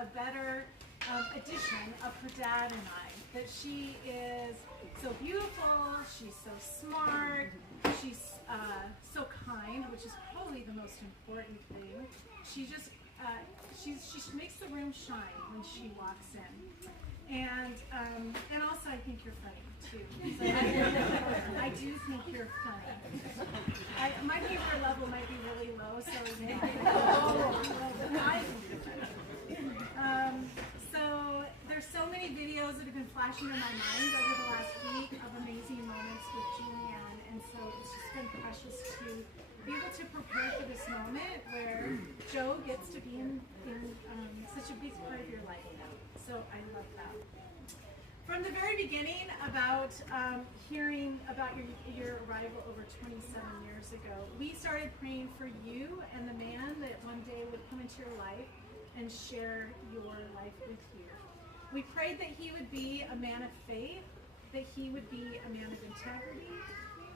a better addition of her dad and I. That she is so beautiful, she's so smart, she's so kind, which is probably the most important thing. She just she makes the room shine when she walks in, and also I think you're funny too. So I do think you're funny. My favorite level might be really low, so I think you're funny. So there's so many videos that have been flashing in my mind over the last week of amazing moments with Julianne, and so it's just been precious to be able to prepare for this moment where Joe gets to be in such a big part of your life now. So I love that. From the very beginning, about hearing about your arrival over 27 years ago, we started praying for you and the man that one day would come into your life and share your life with you. We prayed that he would be a man of faith, that he would be a man of integrity,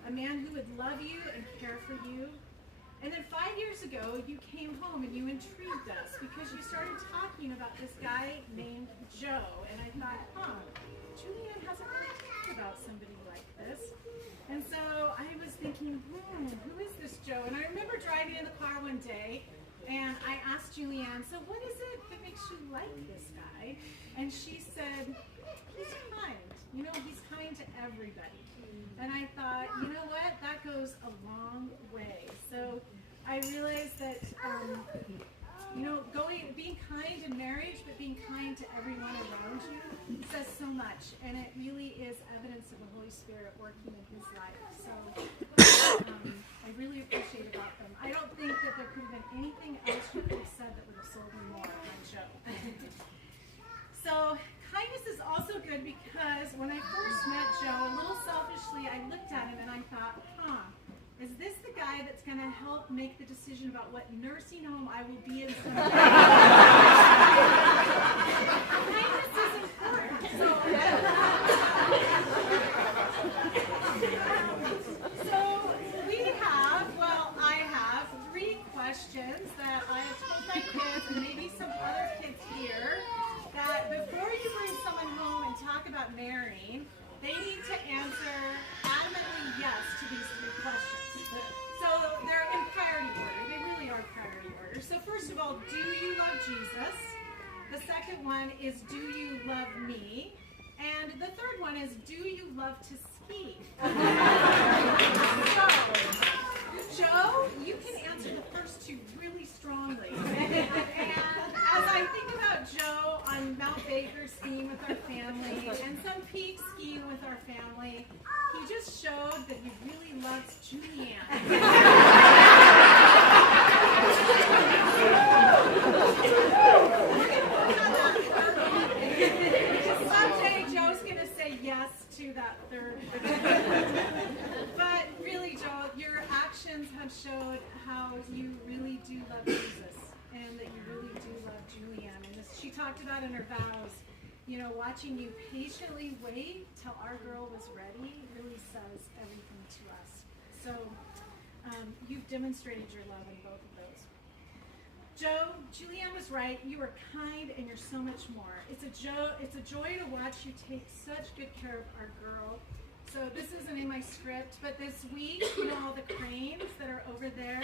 a man who would love you and care for you. And then 5 years ago, you came home and you intrigued us because you started talking about this guy named Joe. And I thought, Julianne hasn't really talked about somebody like this. And so I was thinking, who is this Joe? And I remember driving in the car one day, and I asked Julianne, so what is it that makes you like this guy? And she said, he's kind. You know, he's kind to everybody. And I thought, you know what? That goes a long way. So I realized that, being kind in marriage, but being kind to everyone around you says so much. And it really is evidence of the Holy Spirit working in his life. So I really appreciate about them. I don't think that there could have been anything else you could have said that would have sold me more than Joe. So kindness is also good because when I first met Joe, a little selfishly, I looked at him and I thought, is this the guy that's going to help make the decision about what nursing home I will be in someday? Kindness is important. I have 3 questions that I have told my kids and maybe some other kids here, that before you bring someone home and talk about marrying, they need to answer adamantly yes to these 3 questions. So they're in priority order. They really are priority order. So first of all, do you love Jesus? The second one is, do you love me? And the third one is, do you love to ski? So, Joe, you can answer the first 2 really strongly. And as I think about Joe on Mount Baker skiing with our family and some peak skiing with our family, he just showed that he really loves Julianne. Someday Joe's going to say yes to that third. But really, Joe, your actions have showed how you really do love Jesus and that you really do love Julianne. And this, she talked about in her vows, watching you patiently wait till our girl was ready really says everything to us. So you've demonstrated your love in both of those. Joe, Julianne was right. You are kind and you're so much more. It's a joy to watch you take such good care of our girl. So this isn't in my script, but this week, all the cranes that are over there,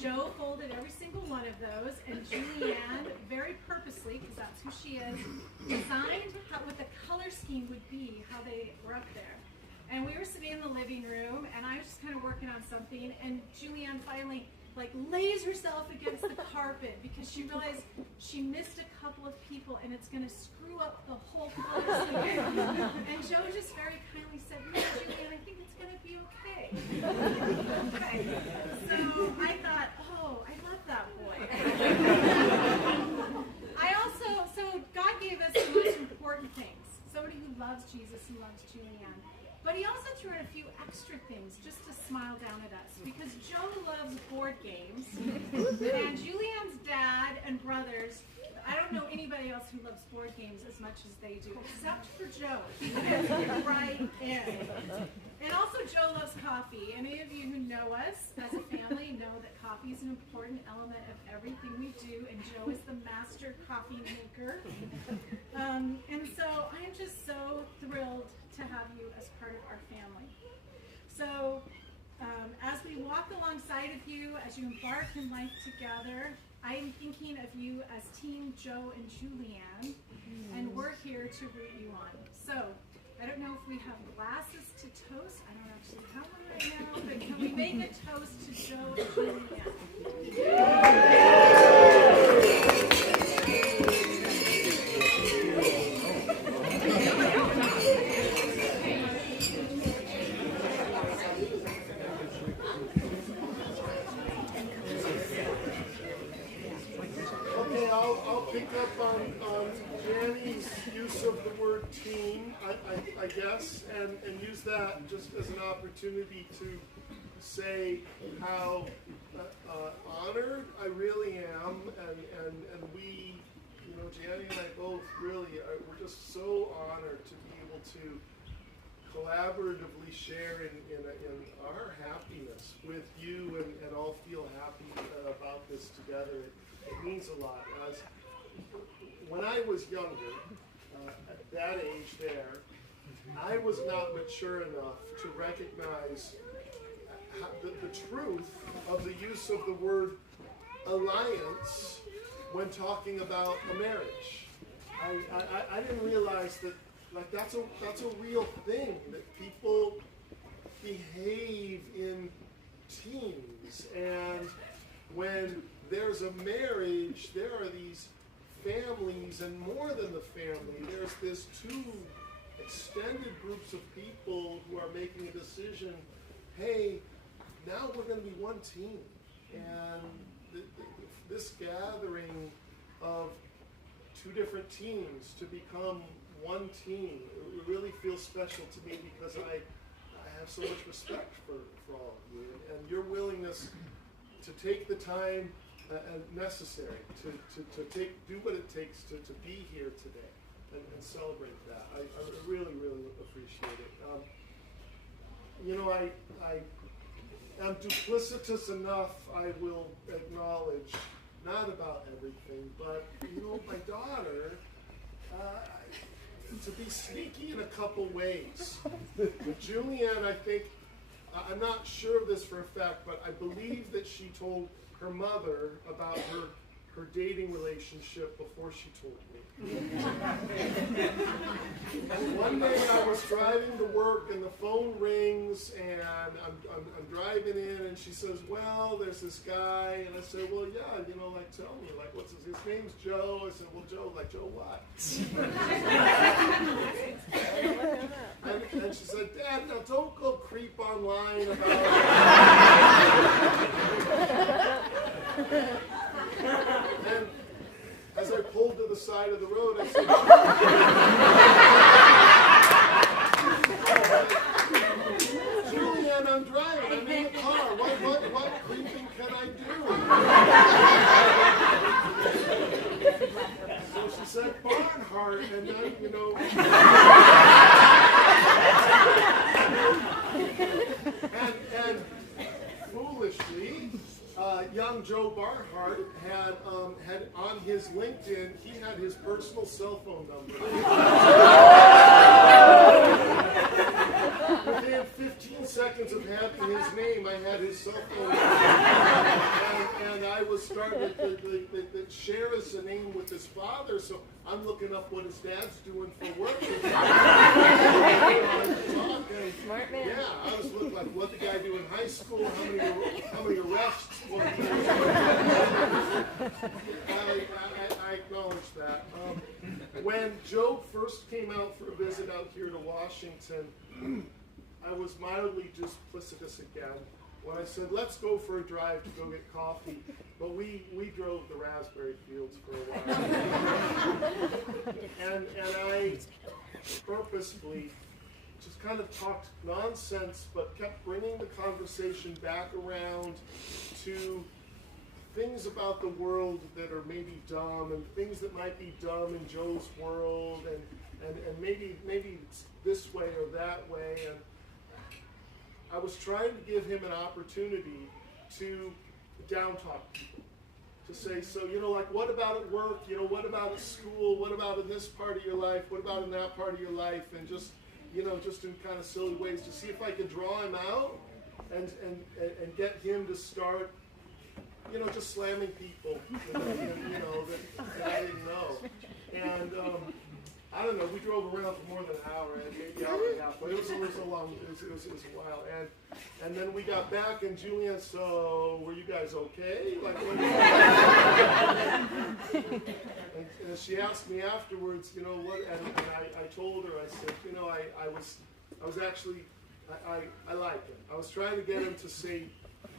Joe folded every single one of those, and Julianne, very purposely, because that's who she is, designed what the color scheme would be, how they were up there. And we were sitting in the living room, and I was just kind of working on something, and Julianne finally lays herself against the carpet because she realized she missed a couple of people and it's going to screw up the whole color scheme. And Joe just very kindly said, no, Julianne, I think it's going to be okay. Okay. So I thought, I love that boy. So God gave us the most important things. Somebody who loves Jesus, who loves Julianne. But he also threw in a few extra things just to smile down at us because Joe loves board games and Julianne's dad and brothers, I don't know anybody else who loves board games as much as they do, except for Joe. He fits right in. And also Joe loves coffee. Any of you who know us as a family know that coffee is an important important element of everything we do, and Joe is the master coffee maker. And so I'm just so thrilled to have you as part of our family. So as we walk alongside of you, as you embark in life together, I am thinking of you as Team Joe and Julianne, and we're here to root you on. So I don't know if we have glasses to toast. I don't actually have one right now, but can we make a toast to Joe and Julianne? Okay, I'll pick up on Janny's use of the word team, I guess, and use that just as an opportunity to say how honored I really am, and we, you know, Janny and I both really we're just so honored to be able to collaboratively share in our happiness with you and all feel happy about this together. It means a lot. When I was younger, at that age there, I was not mature enough to recognize the truth of the use of the word alliance when talking about a marriage. I didn't realize that that's a real thing, that people behave in teams, and when there's a marriage, there are these families, and more than the family, there's this two extended groups of people who are making a decision, hey, now we're going to be one team. And this gathering of two different teams to become one team, it really feels special to me because I have so much respect for all of you, and your willingness to take the time necessary to do what it takes to be here today and celebrate that. I really, really appreciate it. You know, I am duplicitous enough, I will acknowledge, not about everything, but, you know, my daughter, to be sneaky in a couple ways. Julianne, I think, I'm not sure of this for a fact, but I believe that she told her mother about her dating relationship before she told me. One day I was driving to work and the phone rings and I'm driving in and she says, well, there's this guy, and I said, well, yeah, you know, like, tell me, like, what's his name's Joe. I said, well, Joe, like, Joe what? and she said, Dad, now don't go creep online about it. And as I pulled to the side of the road, I said, Julianne, I'm driving. I'm in the car. What creeping can I do? So she said, Barnhart, and then, you know. and foolishly, young Joe Barnhart had on his LinkedIn, he had his personal cell phone number. Within 15 seconds of having his name, I had his cell phone number. And I was starting to share his name with his father, so I'm looking up what his dad's doing for work. Smart man. Yeah, I was looking like what the guy do in high school, how many arrests. I acknowledge that. When Joe first came out for a visit out here to Washington, I was mildly duplicitous again when I said, let's go for a drive to go get coffee. But we drove the raspberry fields for a while. and I purposefully just kind of talked nonsense, but kept bringing the conversation back around to things about the world that are maybe dumb, and things that might be dumb in Joe's world, and maybe it's this way or that way. And I was trying to give him an opportunity to down talk people. To say, so, like, what about at work? What about at school? What about in this part of your life? What about in that part of your life? And just, just in kind of silly ways to see if I could draw him out and get him to start, just slamming people, that I didn't know. And I don't know, we drove around for more than an hour, and maybe hour and a half, but it was a long, it was a while. And then we got back, and Julianne, so were you guys okay? Like, what and she asked me afterwards, what, and I told her, I said, I was actually, I like him. I was trying to get him to say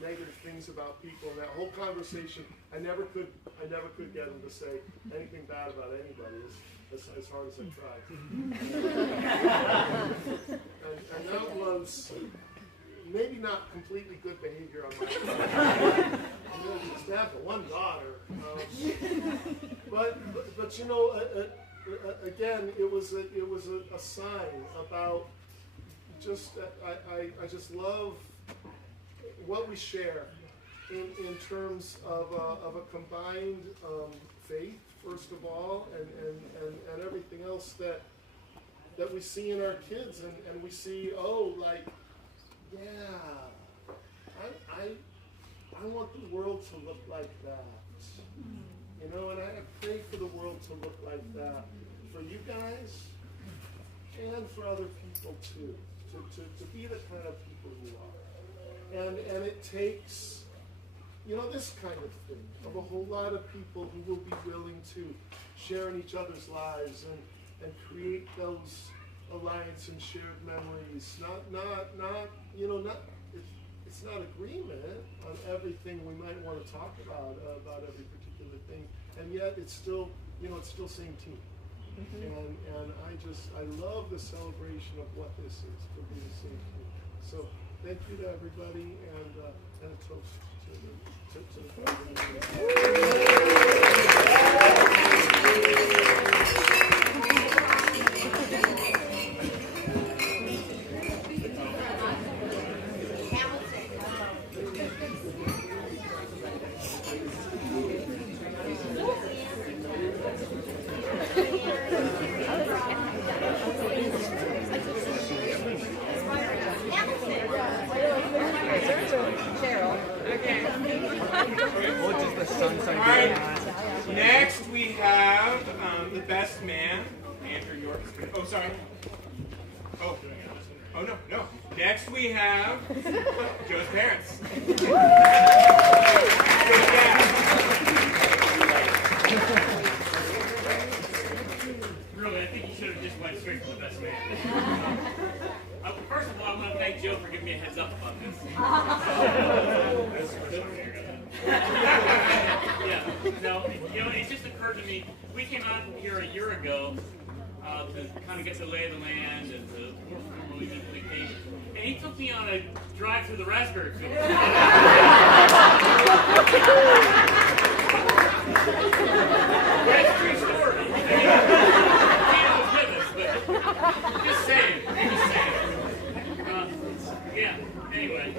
negative things about people, and that whole conversation, I never could get him to say anything bad about anybody, as hard as I tried. and that was maybe not completely good behavior on my part. Just to have the one daughter. But again, it was a sign about just I just love what we share in terms of a combined faith, first of all, and everything else that we see in our kids, and we see, I want the world to look like that, and I pray for the world to look like that for you guys and for other people too, to be the kind of people you are. And it takes, this kind of thing, of a whole lot of people who will be willing to share in each other's lives and create those alliance and shared memories. It's not agreement on everything we might want to talk about every particular thing, and yet it's still, same team. Mm-hmm. And I love the celebration of what this is, to be the same team. So thank you to everybody, and a toast to the Next we have the best man, Andrew York. Oh, sorry. Oh no. Next we have Joe's parents. Really, I think you should have just went straight to the best man. First of all, I want to thank Joe for giving me a heads up about this. Yeah, no, it just occurred to me, we came out here a year ago to kind of get the lay of the land and to more formally implement. And he took me on a drive through the raspberry field. That's a true story. He was with us, but just saying. Yeah, anyway.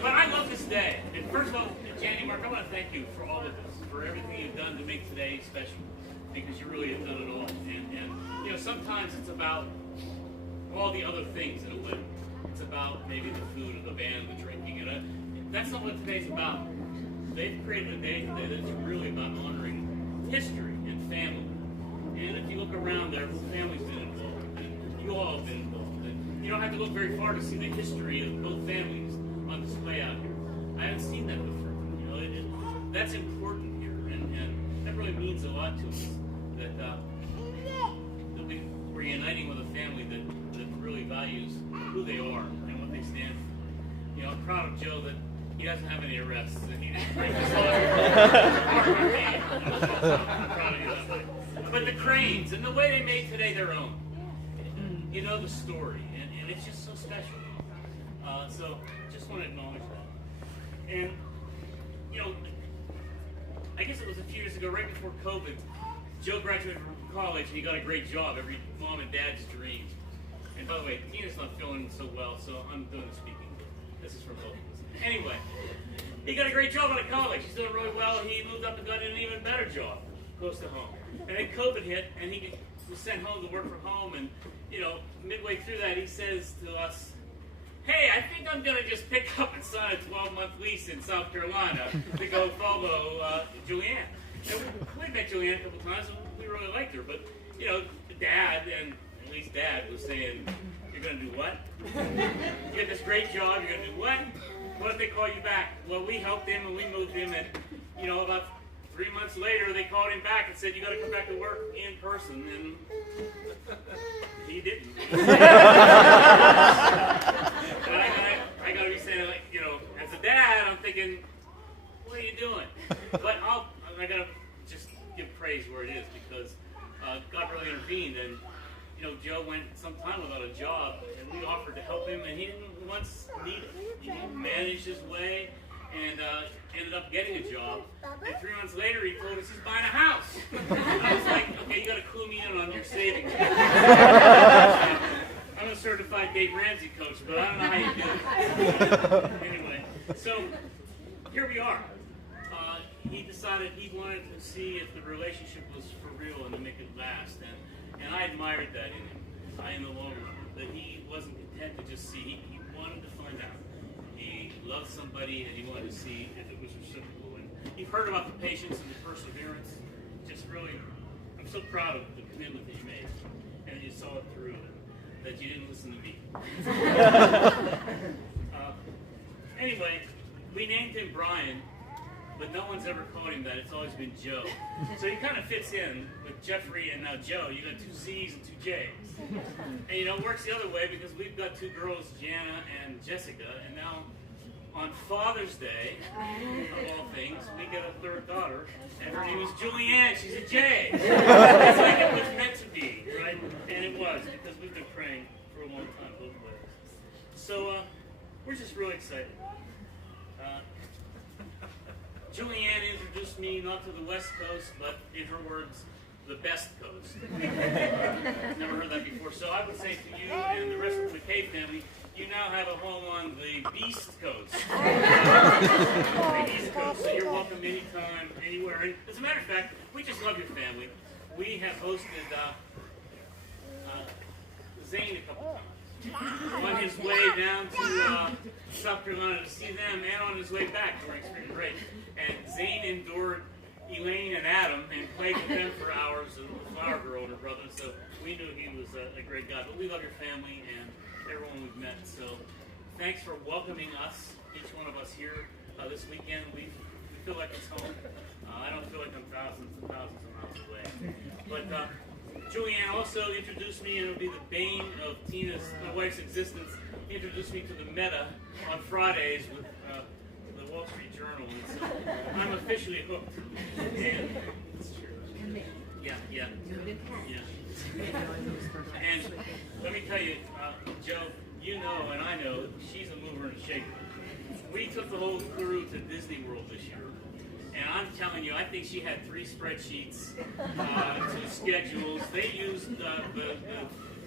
But I love this day. And first of all, Janny, Mark, I want to thank you for all of this, for everything you've done to make today special, because you really have done it all. And sometimes it's about all the other things in a wedding. It's about maybe the food and the band, the drinking, and that's not what today's about. They've created a day today that's really about honoring history and family. And if you look around, their family's been involved, and you all have been involved. And you don't have to look very far to see the history of both families on display out here. I haven't seen that before. That's important here, and that really means a lot to us. That we're uniting with a family that really values who they are and what they stand for. I'm proud of Joe that he doesn't have any arrests, and he didn't bring this all I'm proud of you that way. But the cranes and the way they made today their own. The story, and it's just so special. So just want to acknowledge that. And I guess it was a few years ago, right before COVID, Joe graduated from college and he got a great job, every mom and dad's dream. And by the way, Tina's not feeling so well, so I'm doing the speaking. This is for both of us. Anyway, he got a great job out of college. He's doing really well. He moved up and got an even better job close to home. And then COVID hit, and he was sent home to work from home. And, you know, midway through that, he says to us, "Hey, I think I'm going to just pick up and sign a 12-month lease in South Carolina to go follow Julianne." And we met Julianne a couple times, and we really liked her. But, you know, Dad, and at least Dad, was saying, "You're going to do what? You get this great job, you're going to do what? What if they call you back?" Well, we helped him, and we moved him, and, you know, about 3 months later, they called him back and said, "You got to come back to work in person," and he didn't. I got to be saying, like, you know, as a dad, I'm thinking, what are you doing? But I got to just give praise where it is, because God really intervened, and, you know, Joe went some time without a job, and we offered to help him, and he didn't once need it. He managed his way, and ended up getting a job. And 3 months later, he told us he's buying a house. I was like, okay, you got to clue me in on your savings. I'm a certified Dave Ramsey coach, but I don't know how you do it. Anyway, so here we are. He decided he wanted to see if the relationship was for real and to make it last. And I admired that in him in the long run. That he wasn't content to just see. He wanted to find out. He loved somebody, and he wanted to see if it was reciprocal. And you've heard about the patience and the perseverance. Just really, I'm so proud of the commitment that you made, and you saw it through, and that you didn't listen to me. Anyway, we named him Brian, but no one's ever called him that. It's always been Joe. So he kind of fits in with Jeffrey and now Joe. You got 2 C's and 2 J's. And you know, it works the other way, because we've got 2 girls, Jana and Jessica, and now on Father's Day, of all things, we get a 3rd daughter, and her name is Julianne. She's a J. It's like it was meant to be, right? And it was, because we've been praying for a long time both ways. So we're just really excited. Julianne introduced me not to the West Coast, but in her words, the best coast. Never heard that before. So I would say to you and the rest of the McKay family, you now have a home on the Beast Coast. The East Coast, so you're welcome anytime, anywhere. And as a matter of fact, we just love your family. We have hosted Zane a couple times. On his way down to South Carolina to see them, and on his way back during spring break. And Zane endured Elaine and Adam and played with them for hours, and the Flower Girl and her brother. So we knew he was a great guy. But we love your family and everyone we've met. So thanks for welcoming us, each one of us here this weekend. We feel like it's home. I don't feel like I'm thousands and thousands of miles away. But Julianne also introduced me, and it'll be the bane of my wife's existence. He introduced me to the Meta on Fridays with the Wall Street Journal, and so I'm officially hooked. And yeah. And let me tell you, Joe, you know, and I know, she's a mover and a shaker. We took the whole crew to Disney World this year. And I'm telling you, I think she had 3 spreadsheets, 2 schedules. They used the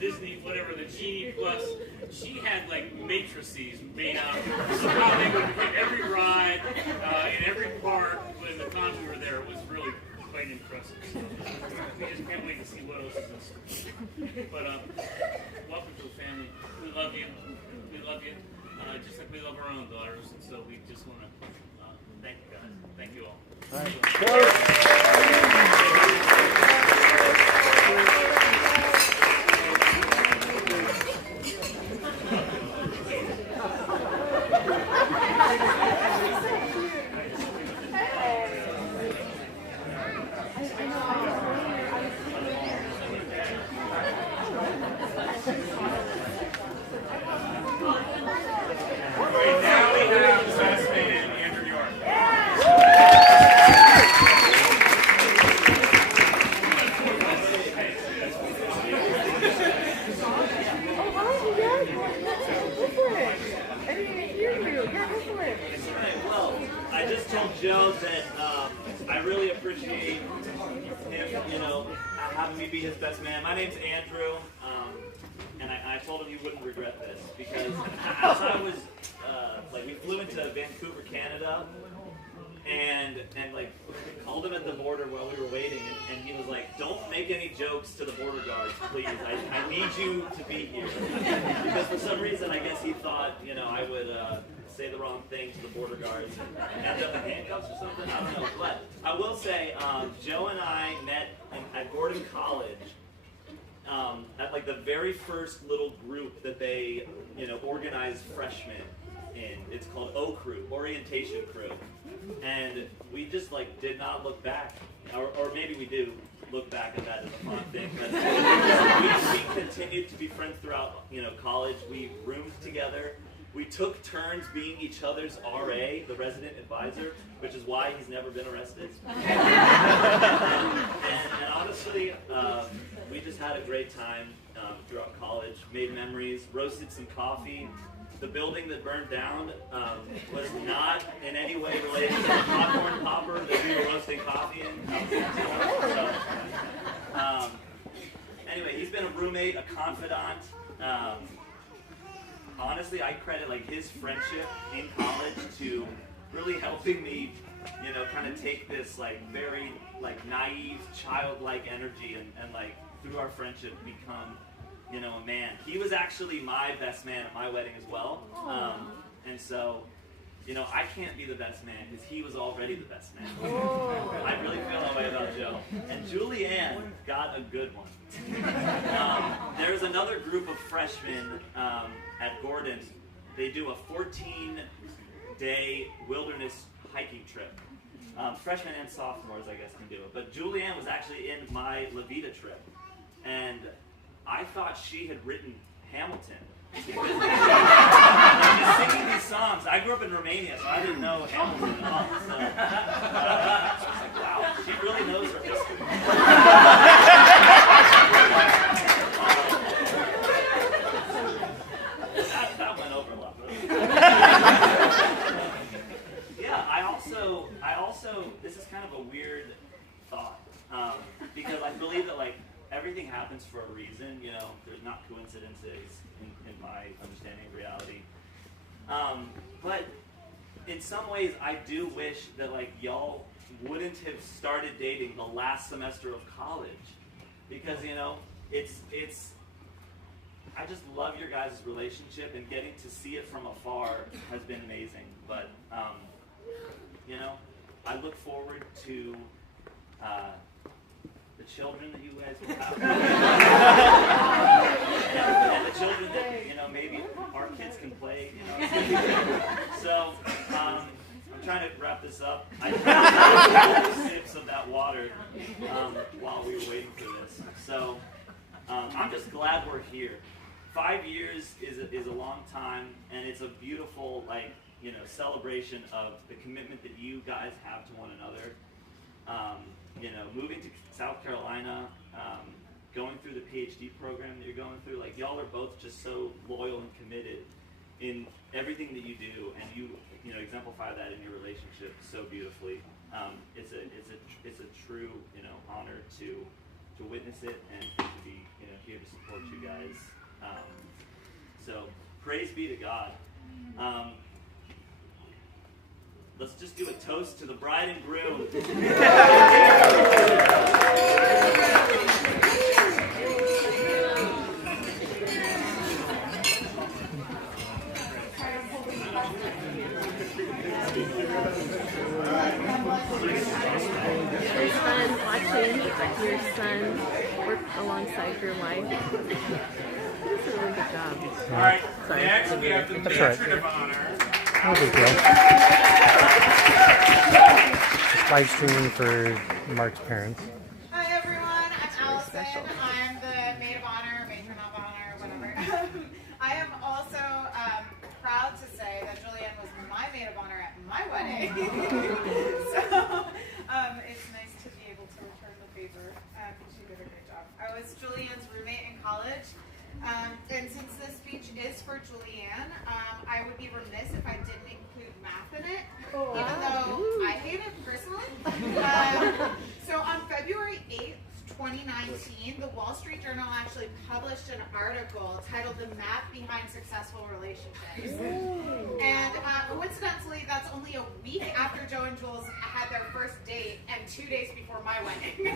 Disney, whatever, the Genie Plus. She had like matrices made out of how they would hit every ride in every park when the time we were there. It was really quite impressive. So we just can't wait to see what else is in store. But welcome to the family. We love you. We love you. Just like we love our own daughters. And so we just want to thank you guys. Thank you all. Now we have the best man, Andrew York. I just told Joe that I really appreciate him, you know, having me be his best man. My name's Andrew, and I told him you wouldn't regret this, because as I was to Vancouver, Canada, and like called him at the border while we were waiting, and he was like, "Don't make any jokes to the border guards, please. I need you to be here." Because for some reason, I guess he thought, I would say the wrong thing to the border guards and end up in handcuffs or something. I don't know. But I will say, Joe and I met at Gordon College at like the very first little group that they, organized freshmen in. It's called O Crew, Orientation Crew. And we just like did not look back, or maybe we do look back at that as a fun thing. But we continued to be friends throughout, college. We roomed together. We took turns being each other's RA, the resident advisor, which is why he's never been arrested. and honestly, we just had a great time throughout college, made memories, roasted some coffee. The building that burned down was not in any way related to the popcorn popper that we were roasting coffee in. So, anyway, he's been a roommate, a confidant. Honestly, I credit like his friendship in college to really helping me, kind of take this like very like naive, childlike energy and like through our friendship become, a man. He was actually my best man at my wedding as well. And so, I can't be the best man because he was already the best man. I really feel that way about Joe. And Julianne got a good one. There's another group of freshmen at Gordon. They do a 14-day wilderness hiking trip. Freshmen and sophomores, I guess, can do it. But Julianne was actually in my La Vida trip. And I thought she had written Hamilton. Because she's singing these songs. I grew up in Romania, so I didn't know Hamilton at all. So, I was like, wow, she really knows her history. That went over a lot. Yeah, I also, this is kind of a weird thought, because I believe that like everything happens for a reason. There's not coincidences in my understanding of reality. But in some ways, I do wish that like y'all wouldn't have started dating the last semester of college, because it's. I just love your guys' relationship, and getting to see it from afar has been amazing. But I look forward to the children that you guys will have, and the children that maybe our kids can play. So I'm trying to wrap this up. I took sips of that water while we were waiting for this. So I'm just glad we're here. 5 years is a long time, and it's a beautiful celebration of the commitment that you guys have to one another. Moving to South Carolina, going through the PhD program that you're going through, like y'all are both just so loyal and committed in everything that you do, and you exemplify that in your relationship so beautifully. It's a true honor to witness it and to be here to support you guys. So praise be to God. Let's just do a toast to the bride and groom. Your son watching your son work alongside your wife. This is a really good job. All right, next we have the matron of honor. No big deal. Live streaming for Mark's parents. Hi everyone, I'm Allison. I'm the maid of honor, matron of honor, whatever. I am also proud to say that Julianne was my maid of honor at my wedding. So it's nice to be able to return the favor. She did a great job. I was Julianne's roommate in college. And since this speech is for Julianne, I would be remiss if I didn't include math in it, even though I hate it personally. So on February 8th, 2019, the Wall Street Journal actually published an article titled "The Math Behind Successful Relationships." And Coincidentally, that's only a week after Joe and Jules had their first date and 2 days before my wedding.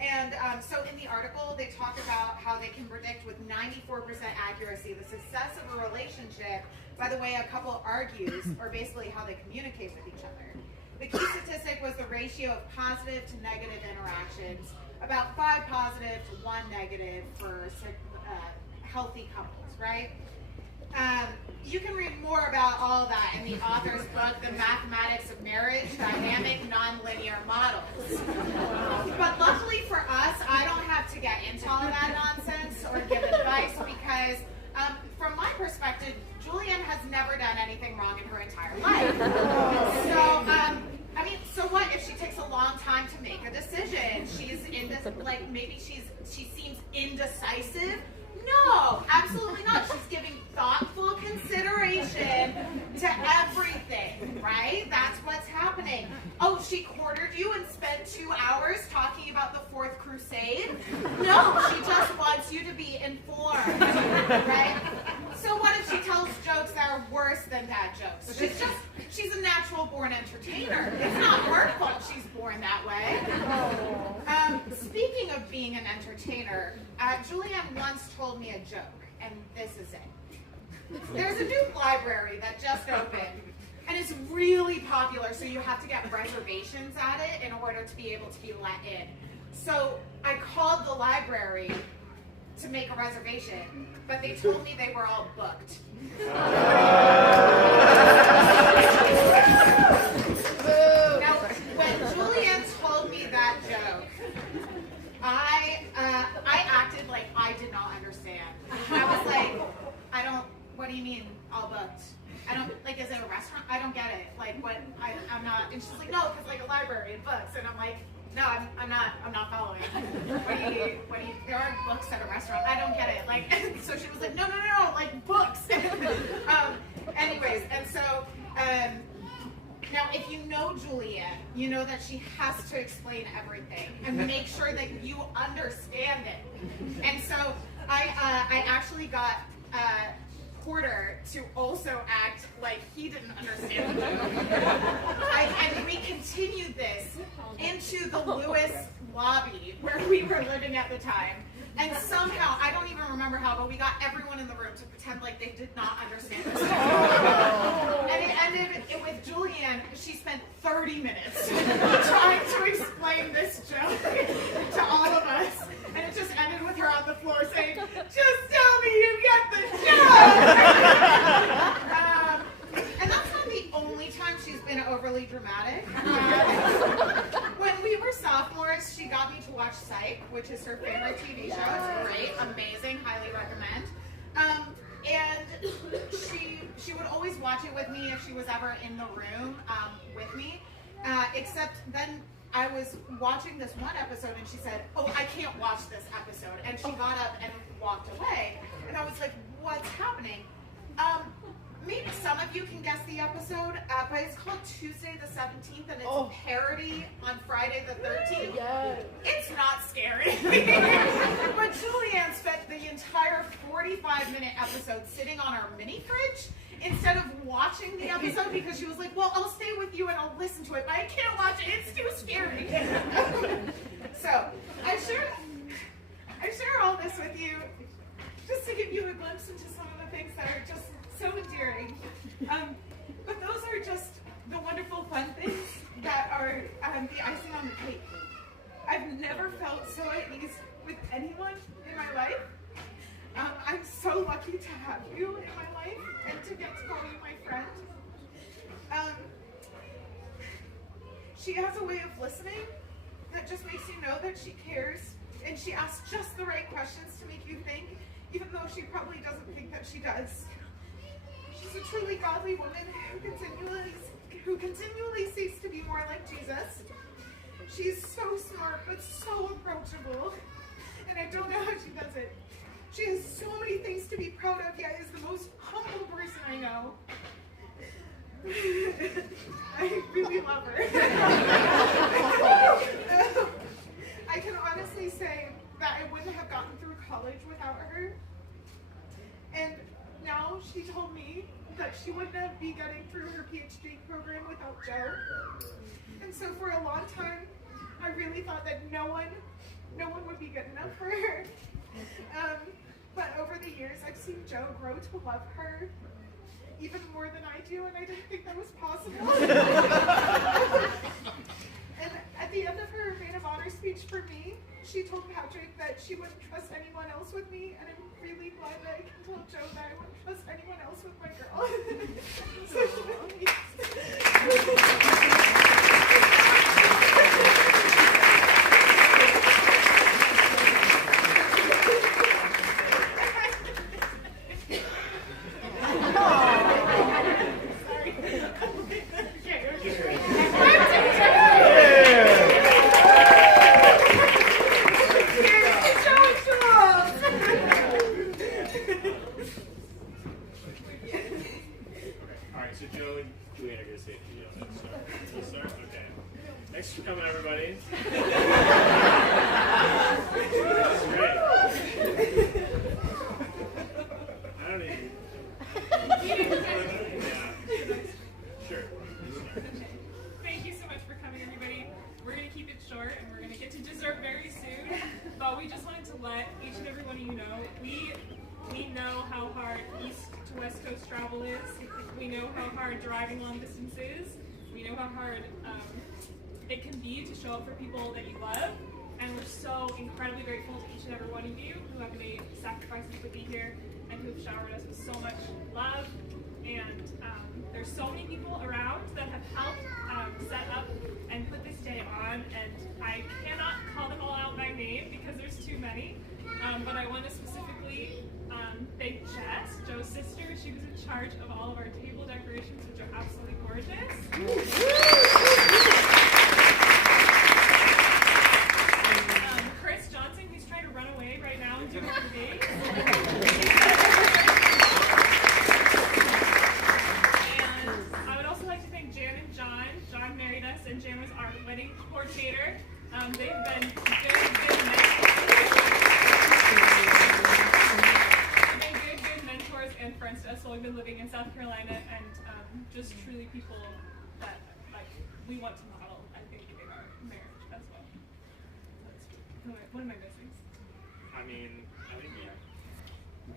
And so in the article, they talk about how they can predict with 94% accuracy the success of a relationship by the way a couple argues, or basically how they communicate with each other. The key statistic was the ratio of positive to negative interactions, about 5 positive to 1 negative for healthy couples, right? You can read more about all that in the author's book, The Mathematics of Marriage, Dynamic Nonlinear Models. But luckily for us, I don't have to get into all that nonsense or give advice because from my perspective, Julianne has never done anything wrong in her entire life. So what if she takes a long time to make a decision? She's in this, like, maybe she seems indecisive. No, absolutely not. She's giving thoughtful consideration to everything, right? That's what's happening. Oh, she cornered you and spent 2 hours talking about the Fourth Crusade? No, she just wants you to be informed, right? So what if she tells jokes that are worse than dad jokes? She's a natural born entertainer. It's not her fault she's born that way. Speaking of being an entertainer, Julianne once told me a joke, and this is it. There's a new library that just opened, and it's really popular, so you have to get reservations at it in order to be able to be let in. So I called the library to make a reservation, but they told me they were all booked. Now, when Julianne told me that joke, I acted like I did not understand. I was like, what do you mean all booked? I don't, like, is it a restaurant? I don't get it. Like, what, I'm not, and she's like, no, because like a library and books. And I'm like, no, I'm not following. What do you, there are books at a restaurant. I don't get it. Like, and so she was like, no, like books. Anyways, and so, now if you know Julianne, you know that she has to explain everything and make sure that you understand it. And so I actually got Porter to also act like he didn't understand the joke. And we continued this into the Lewis lobby where we were living at the time. And somehow, I don't even remember how, but we got everyone in the room to pretend like they did not understand this joke. And it ended with Julianne. She spent 30 minutes trying to explain this joke to all of us. And it just ended with her on the floor saying, just tell me you get the joke! And that's not the only time she's been overly dramatic. When we were sophomores, she got me to watch Psych, which is her favorite TV show. It's great, amazing, highly recommend. And she would always watch it with me if she was ever in the room with me. Except then I was watching this one episode and she said, oh, I can't watch this episode. And she got up and walked away. And I was like, what's happening? Maybe some of you can guess the episode, but it's called Tuesday the 17th, and it's a parody on Friday the 13th. Yes. It's not scary. But Julianne spent the entire 45-minute episode sitting on our mini fridge instead of watching the episode because she was like, well, I'll stay with you and I'll listen to it, but I can't watch it. It's too scary. So I share all this with you just to give you a glimpse into some of the things that are just so endearing. But those are just the wonderful fun things that are the icing on the cake. I've never felt so at ease with anyone in my life. I'm so lucky to have you in my life and to get to call you my friend. She has a way of listening that just makes you know that she cares, and she asks just the right questions to make you think, even though she probably doesn't think that she does. She's a truly godly woman who continually seeks to be more like Jesus. She's so smart, but so approachable, and I don't know how she does it. She has so many things to be proud of, yet is the most humble person I know. I really love her. I can honestly say that I wouldn't have gotten through college without her. And now now, she told me that she wouldn't be getting through her PhD program without Joe. And so for a long time, I really thought that no one would be good enough for her. But over the years, I've seen Joe grow to love her even more than I do, and I didn't think that was possible. And at the end of her maid of honor speech for me, she told Patrick that she wouldn't trust anyone else with me, and I'm really glad that I can tell Joe that I wouldn't trust anyone else with my girl. Alright, so Joe and Julianne are going to say it to you. Let's start? Okay. Thanks for coming, everybody. That's great. I don't even... Yeah. Sure. Thank you so much for coming, everybody. We're going to keep it short, and we're going to get to dessert very soon. But we just wanted to let each and every one of you know, we know how hard East to West Coast travel is. We know how hard driving long distance is. We know how hard it can be to show up for people that you love. And we're so incredibly grateful to each and every one of you who have made sacrifices to be here and who have showered us with so much love. And there's so many people around that have helped set up and put this day on. And I cannot call them all out by name because there's too many. But I want to specifically thank Jess, Joe's sister. She was in charge of all of our table decorations, which are absolutely gorgeous. Chris Johnson, who's trying to run away right now and do it for me. And I would also like to thank Jan and John. John married us, and Jan was our wedding coordinator. They've been good mentors and friends to us while we've been living in South Carolina, and just truly people that we want to model, I think, in our marriage as well. What am I missing? I think,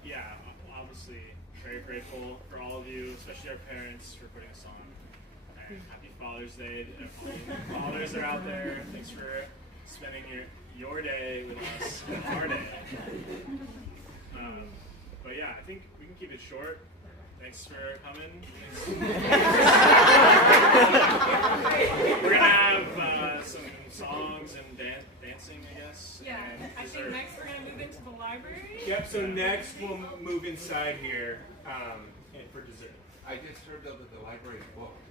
yeah, obviously very grateful for all of you, especially our parents, for putting us on. And happy Father's Day to all the fathers are out there. Thanks for spending your day with us and our day. But yeah, I think we can keep it short. Thanks for coming. We're gonna have some songs and dancing, I guess. Yeah, and I think next we're going to move into the library. Yep, so next we'll move inside here and for dessert. I just heard though that the library is booked.